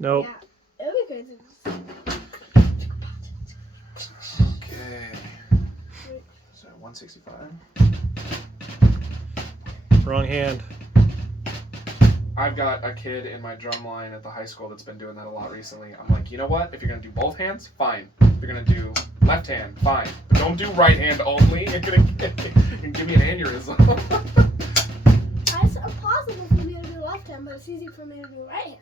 Nope. Yeah, it'll be crazy. Okay. So 165. Wrong hand. I've got a kid in my drum line at the high school that's been doing that a lot recently. I'm like, you know what? If you're gonna do both hands, fine. If you're gonna do left hand, fine. But don't do right hand only. You're gonna give me an aneurysm. It's impossible for me to do left hand, but it's easy for me to do right hand.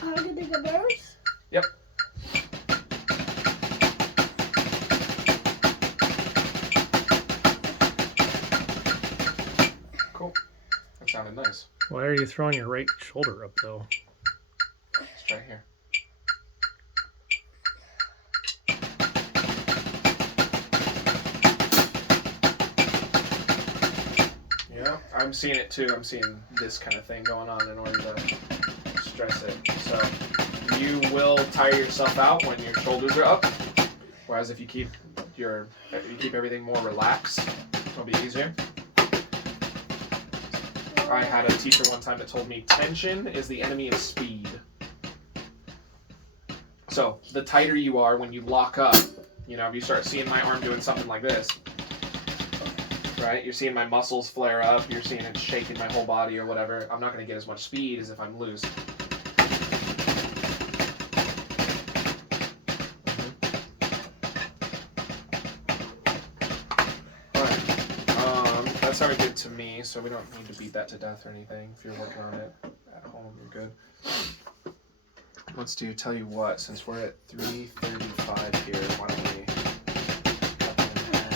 How did they get nervous? Yep. Cool. That sounded nice. Why are you throwing your right shoulder up though? Let's try here. Yeah, I'm seeing it too. I'm seeing this kind of thing going on in order to stress it. So you will tire yourself out when your shoulders are up. Whereas if you keep everything more relaxed, it'll be easier. I had a teacher one time that told me tension is the enemy of speed. So the tighter you are when you lock up, if you start seeing my arm doing something like this, right? You're seeing my muscles flare up, you're seeing it shaking my whole body or whatever. I'm not going to get as much speed as if I'm loose. That's how it did to me, so we don't need to beat that to death or anything. If you're working on it at home, you're good. Let's tell you what, since we're at 3:35 here, why don't we cut that in half?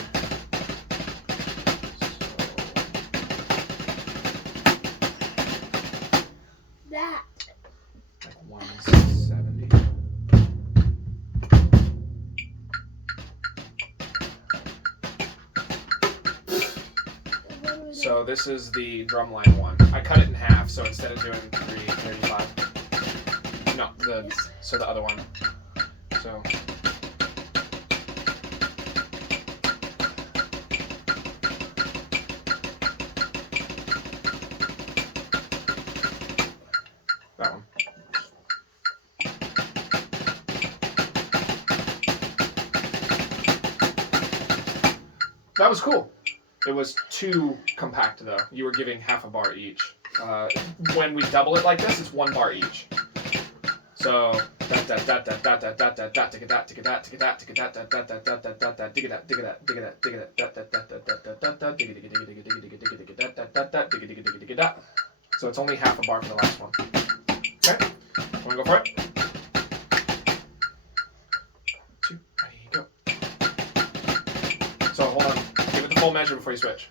That. Like 170. So this is the drumline one. I cut it in half, so instead of doing 3:35, no, the other one. So that one. That was cool. It was too compact though. You were giving half a bar each. When we double it like this, it's 1 bar each. So so it's only half a bar for the last one. Okay, wanna go for it? 2, ready, go. So hold on. Give it the full measure before you switch.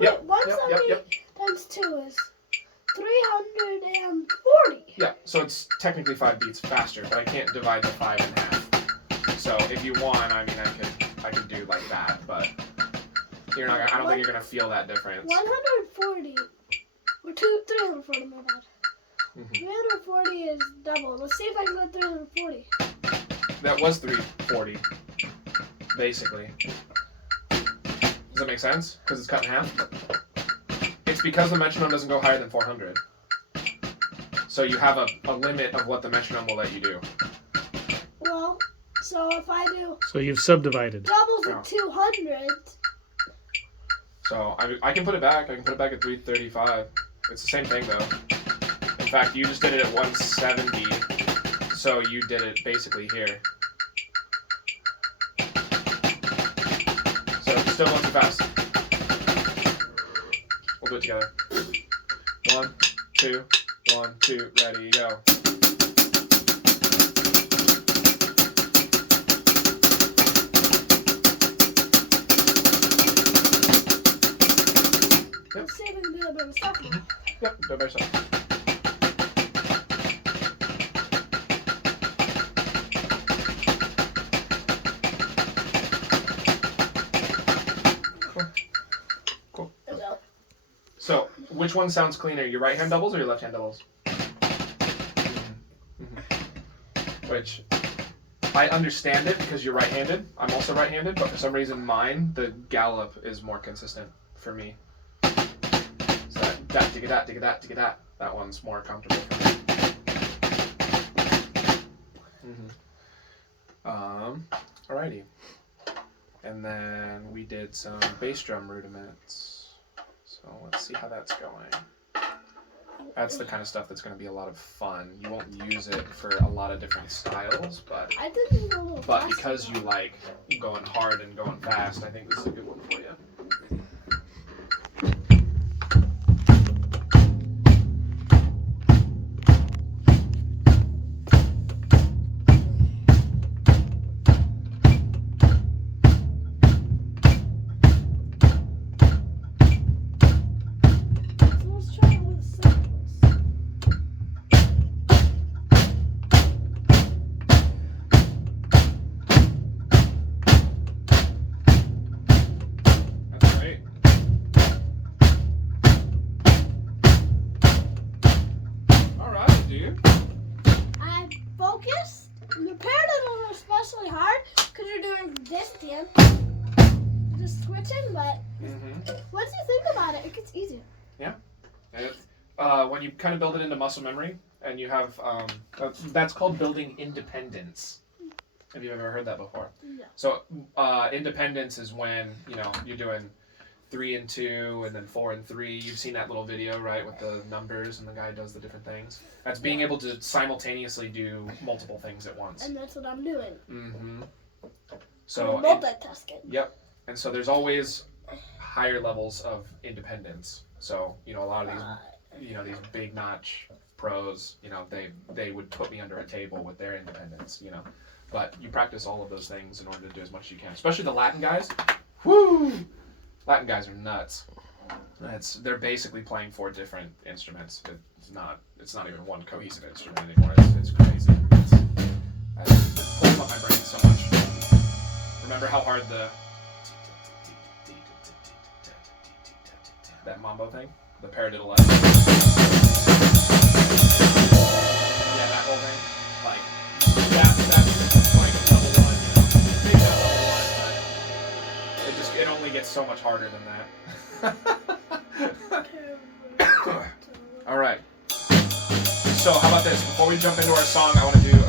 Yep. 170 times 2 is 340. Yeah, so it's technically 5 beats faster, but I can't divide the 5 in half. So if you want, I could do like that, but you're not. I don't think you're gonna feel that difference. 140. Or 340, my bad. 340 is double. Let's see if I can go 340. That was 340, basically. Does that make sense? Because it's cut in half? It's because the metronome doesn't go higher than 400. So you have a limit of what the metronome will let you do. Well, so if I do... So you've subdivided. Doubles at 200. So I can put it back. I can put it back at 335. It's the same thing, though. In fact, you just did it at 170, so you did it basically here. So still going too fast. We'll do it together. 1, 2, 1, 2, ready, go. Let's see if we can do it by myself now. Yep, do it by yourself. Cool. There we go. So, which one sounds cleaner, your right hand doubles or your left hand doubles? which I understand it because you're right-handed. I'm also right-handed, but for some reason mine, the gallop is more consistent for me. So that digga-dat, digga-dat, digga-dat, that one's more comfortable for me. Alrighty. And then we did some bass drum rudiments. So let's see how that's going. That's the kind of stuff that's going to be a lot of fun. You won't use it for a lot of different styles, but I didn't know. because you like going hard and going fast, I think this is a good one for you. Let's try it with cymbals. That's great. Alright, dude. I focused. The parallel are especially hard because you're doing this dance. Just switching, but once you think about it, it gets easier. When you kind of build it into muscle memory, and you have, that's called building independence. Have you ever heard that before? No. So independence is when, you're doing 3 and 2 and then 4 and 3. You've seen that little video, right, with the numbers and the guy does the different things. That's being able to simultaneously do multiple things at once. And that's what I'm doing. So I'm multitasking. yep. And so there's always higher levels of independence. So, a lot of these these big notch pros, they would put me under a table with their independence, But you practice all of those things in order to do as much as you can. Especially the Latin guys. Woo! Latin guys are nuts. They're basically playing 4 different instruments. It's not even one cohesive instrument anymore. It's crazy. It pulls up my brain so much. Remember how hard that mambo thing? The paradiddle light. Yeah, that whole thing. Like, that's like level 1, big level 1, but it only gets so much harder than that. Alright. So, how about this? Before we jump into our song, I want to do